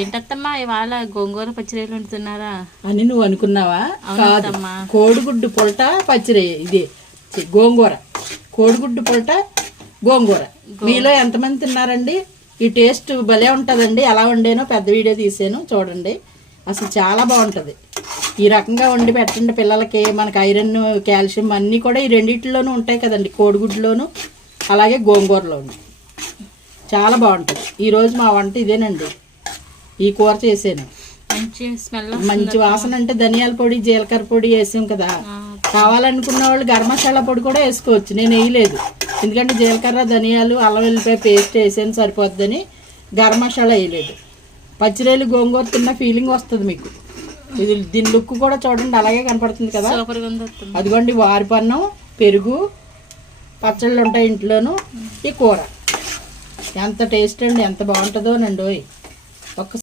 ఏంటత్తమ్మా ఇవాళ గోంగూర పచ్చిరేలు వండుతున్నారా అని నువ్వు అనుకున్నావా? కాదు, కోడిగుడ్డు పొలట పచ్చిరే. ఇది గోంగూర, కోడిగుడ్డు పొలట గోంగూర. మీలో ఎంతమంది తిన్నారండి? ఈ టేస్ట్ భలే ఉంటుందండి. ఎలా వండానో పెద్ద వీడియో తీసాను చూడండి. అసలు చాలా బాగుంటుంది. ఈ రకంగా వండి పెట్టండి పిల్లలకి. మనకు ఐరన్, కాల్షియం అన్నీ కూడా ఈ రెండిట్లోనూ ఉంటాయి కదండి, కోడిగుడ్లోను అలాగే గోంగూరలోను. చాలా బాగుంటుంది. ఈరోజు మా వంట ఇదేనండి. ఈ కూర చేసాను. మంచి స్మెల్, మంచి వాసన. అంటే ధనియాల పొడి, జీలకర్ర పొడి వేసాం కదా. కావాలనుకున్న వాళ్ళు గరం మసాలా పొడి కూడా వేసుకోవచ్చు. నేను వేయలేదు, ఎందుకంటే జీలకర్ర, ధనియాలు, అల్లం వెల్లిపాయ పేస్ట్ వేసాను సరిపోద్దని గరం మసాలా వేయలేదు. పచ్చిరేలు గోంగూర తిన్న ఫీలింగ్ వస్తుంది మీకు. ఇది దీని లుక్ కూడా చూడండి అలాగే కనపడుతుంది కదా. అదిగోండి వారిపన్నం, పెరుగు, పచ్చళ్ళు ఉంటాయి ఇంట్లోనూ. ఈ కూర ఎంత టేస్ట్ అండి, ఎంత బాగుంటుందోనండి. ఒక్క